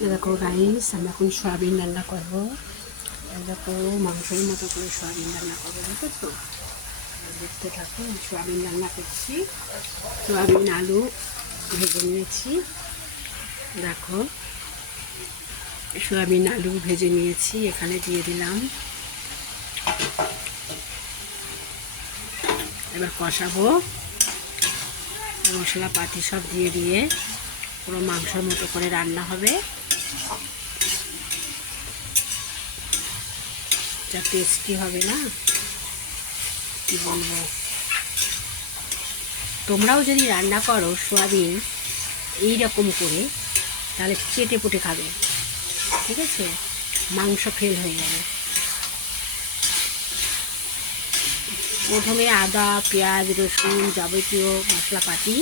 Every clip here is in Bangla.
দেখো গাইস, আমি এখন সয়াবিন রান্না করবো। দেখো মাংসের মতো করে সয়াবিন রান্না করবো, বুঝেছো? দেখতে থাকো, সয়াবিন রান্না করছি। সয়াবিন আলু ভেজে নিয়েছি। দেখো সয়াবিন আলু ভেজে নিয়েছি, এখানে দিয়ে দিলাম। এবার কষাবো, মশলাপাতি সব দিয়ে দিয়ে পুরো মাংসের মতো করে রান্না হবে। যা টেস্টি হবে না, কি বলবো। তোমরাও যদি রান্না করো সয়াবিন এই রকম করে, তাহলে চেটে পুটে খাবে, ঠিক আছে? মাংস ফেল হয়ে যাবে। প্রথমে আদা, পেঁয়াজ, রসুন যাবতীয় মশলাপাতি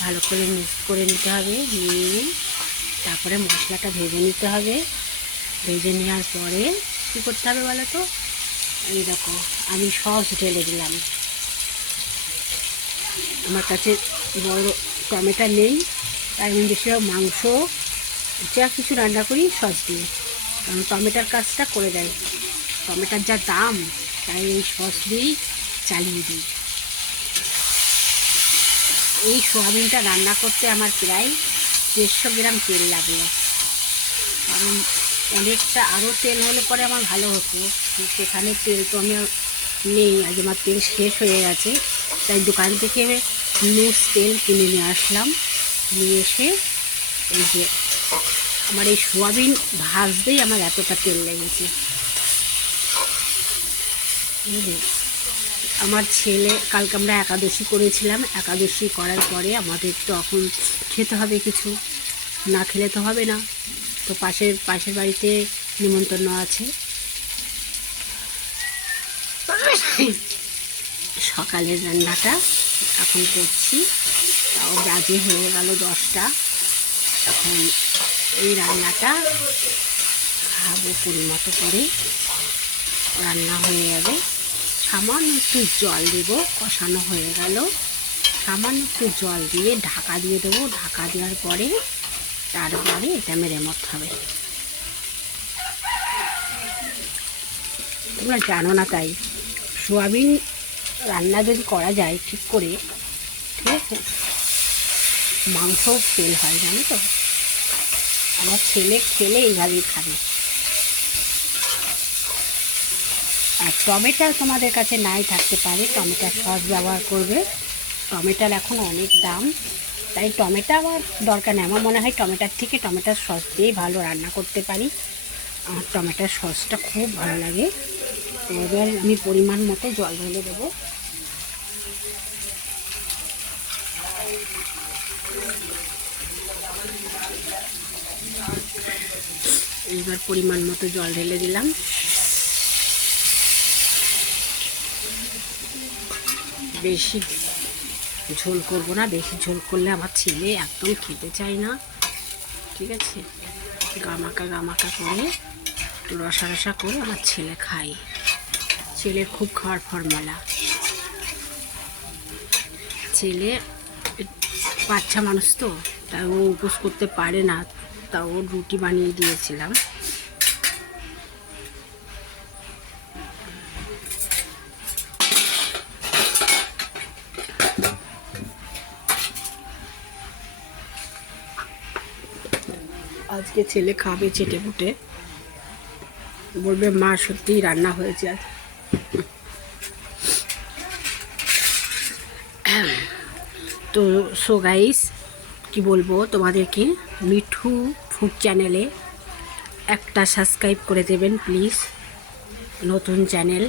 ভালো করে মিক্স করে নিতে হবে। নিয়ে তারপরে মশলাটা ভেজে নিতে হবে। ভেজে নেওয়ার পরে কী করতে হবে বলো তো? এই দেখো, আমি সস ঢেলে দিলাম। আমার কাছে বড় টমেটো নেই, তাই আমি বেশিরভাগ মাংস যা কিছু রান্না করি সস দিয়ে, কারণ টমেটোর কাজটা করে দেয়। টমেটোর যা দাম, তাই এই সস দিয়েই চালিয়ে দিই। এই সোয়াবিনটা রান্না করতে আমার প্রায় 150 গ্রাম তেল লাগলো, কারণ অনেকটা আরও তেল হলে পরে আমার ভালো হতো। সেখানে তেল তো আমি নেই, আজ আমার তেল শেষ হয়ে গেছে। তাই দোকান থেকে লুজ তেল কিনে নিয়ে আসলাম। নিয়ে এসে এই যে আমার এই সোয়াবিন ভাজতেই আমার এতটা তেল লেগেছে। আমার ছেলে, কালকে আমরা একাদশী করেছিলাম। একাদশী করার পরে আমাদের তো এখন খেতে হবে কিছু, না খেলে তো হবে না। তো পাশের বাড়িতে নিমন্ত্রণ আছে। সকালের রান্নাটা এখন করছি, তাও বাজে হয়ে গেল 10টা। এখন এই রান্নাটা খাবো পরিমতো করে। রান্না হয়ে যাবে, সামান্য একটু জল দেব। কষানো হয়ে গেল, সামান্য একটু জল দিয়ে ঢাকা দিয়ে দেবো। ঢাকা দেওয়ার পরে তারপরে এটা মেরে মরতে হবে। তোমরা জানো না, তাই সোয়াবিন রান্না যদি করা যায় ঠিক করে, ঠিক আছে, মাংস ফেল হয়, জানো তো? আমার ছেলে খেলে এইভাবেই খাবে। আর টমেটো তোমাদের কাছে নাই থাকতে পারে, টমেটোর সস ব্যবহার করবে। টমেটোর এখন অনেক দাম, তাই টমেটো আমার দরকার নেই। আমার মনে হয় টমেটোর থেকে টমেটোর সস দিয়েই ভালো রান্না করতে পারি। আমার টমেটোর সসটা খুব ভালো লাগে। এবার আমি পরিমাণ মতো জল ঢেলে দেবো। এইবার পরিমাণ মতো জল ঢেলে দিলাম। বেশি ঝোল করব না, বেশি ঝোল করলে আমার ছেলে একদম খেতে চায় না, ঠিক আছে? গামাকা গামাকা করে একটু রসা রসা করে আমার ছেলে খায়। ছেলের খুব খাওয়ার ফর্মুলা। ছেলে বাচ্চা মানুষ তো, তাই ও উপোস করতে পারে না। তা ওর রুটি বানিয়ে দিয়েছিলাম। আজকে ছেলে খাবে চেটে পুটে, বলবে মা সত্যিই রান্না হয়েছে আজ। তো সো গাইস, কি বলবো তোমাদেরকে, মিঠু ফুড চ্যানেলে একটা সাবস্ক্রাইব করে দেবেন প্লিজ। নতুন চ্যানেল,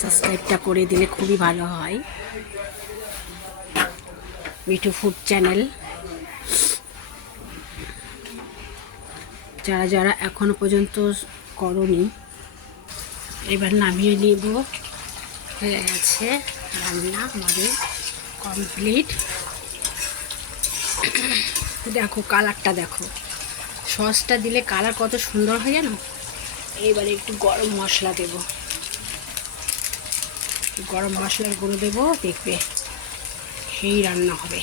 সাবস্ক্রাইবটা করে দিলে খুবই ভালো হয়। মিঠু ফুড চ্যানেল, যারা যারা এখনো পর্যন্ত করনি, এবার নামিয়ে নিব। হয়ে গেছে রান্না আমাদের কমপ্লিট। দেখো কালারটা, দেখো সসটা দিলে কালার কত সুন্দর হয় জানো। এইবারে একটু গরম মশলা দেব, গরম মশলার গুঁড়ো দেবো, দেখবে সেই রান্না হবে।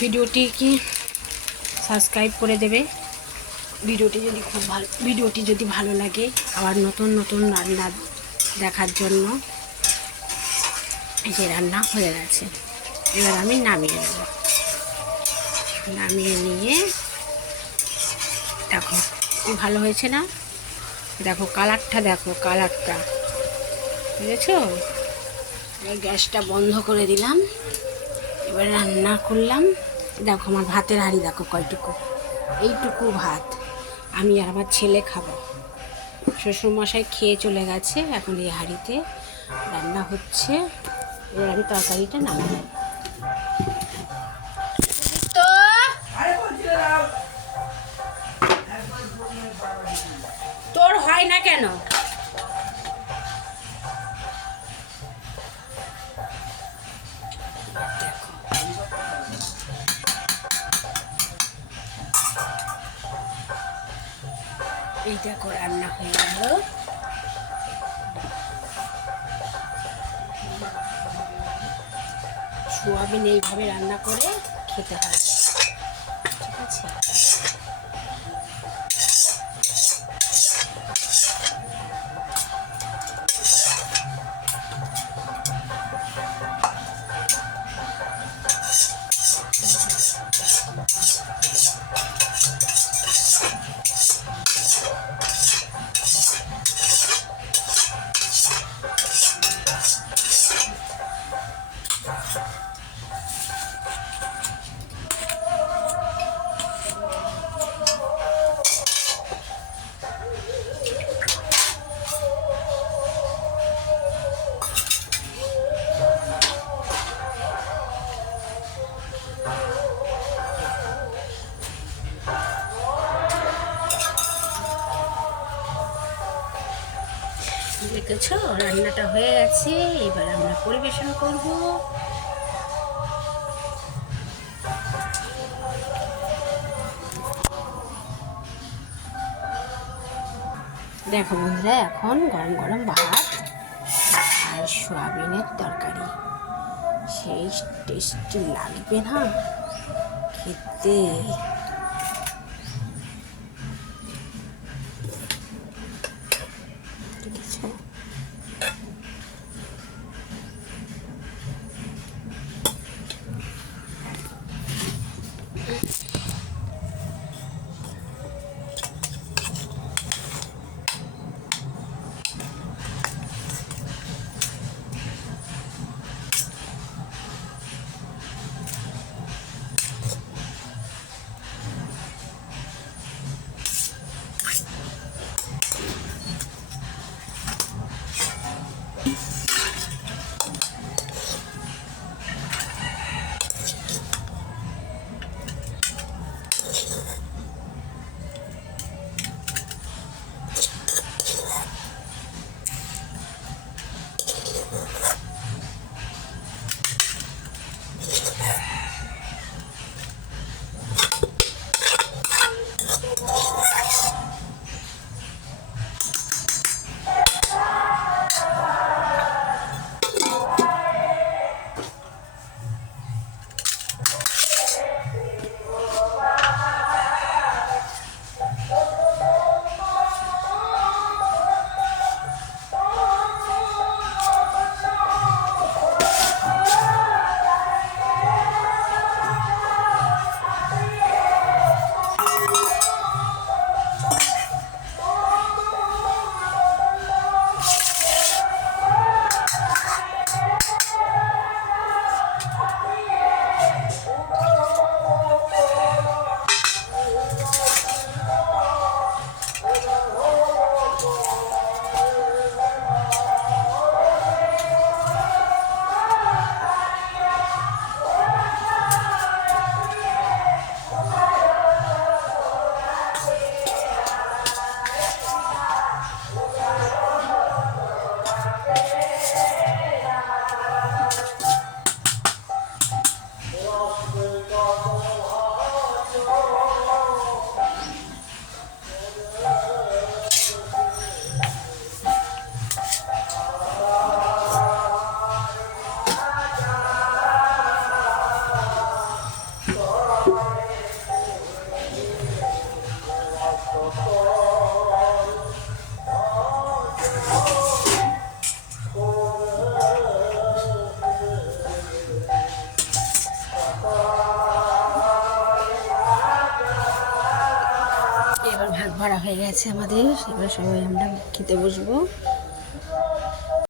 ভিডিওটি কি সাবস্ক্রাইব করে দেবে। ভিডিওটি যদি ভালো লাগে, আবার নতুন নতুন রান্না দেখার জন্য। এই যে রান্না হয়ে গেছে, এবার আমি নামিয়ে নেব। নামিয়ে নিয়ে দেখো কি ভালো হয়েছে না? দেখো কালারটা, দেখো কালারটা, বুঝেছো? গ্যাসটা বন্ধ করে দিলাম, এবার রান্না করলাম। দেখো আমার ভাতের হাঁড়ি দেখো কয়টুকু, এইটুকু ভাত। আমি আর আমার ছেলে খাবো। শ্বশুরমশাই খেয়ে চলে গেছে, এখন এই হাঁড়িতে রান্না হচ্ছে। এবার আমি তরকারিটা নামাবো। তো তোর হয় না কেন? এই দেখো রান্না হয়ে গেল। সোয়াবিন এইভাবে রান্না করে খেতে হয়, ঠিক আছে? দেখেছো রান্নাটা হয়ে গেছে, এবার আমরা পরিবেশন করব। দেখো বন্ধুরা, এখন গরম গরম ভাত আর সোয়াবিনের তরকারি, সেই টেস্টি লাগবে না খেতে। ঠিক আছে, করা হয়ে গেছে আমাদের, এবার সবাই আমরা খেতে বসবো।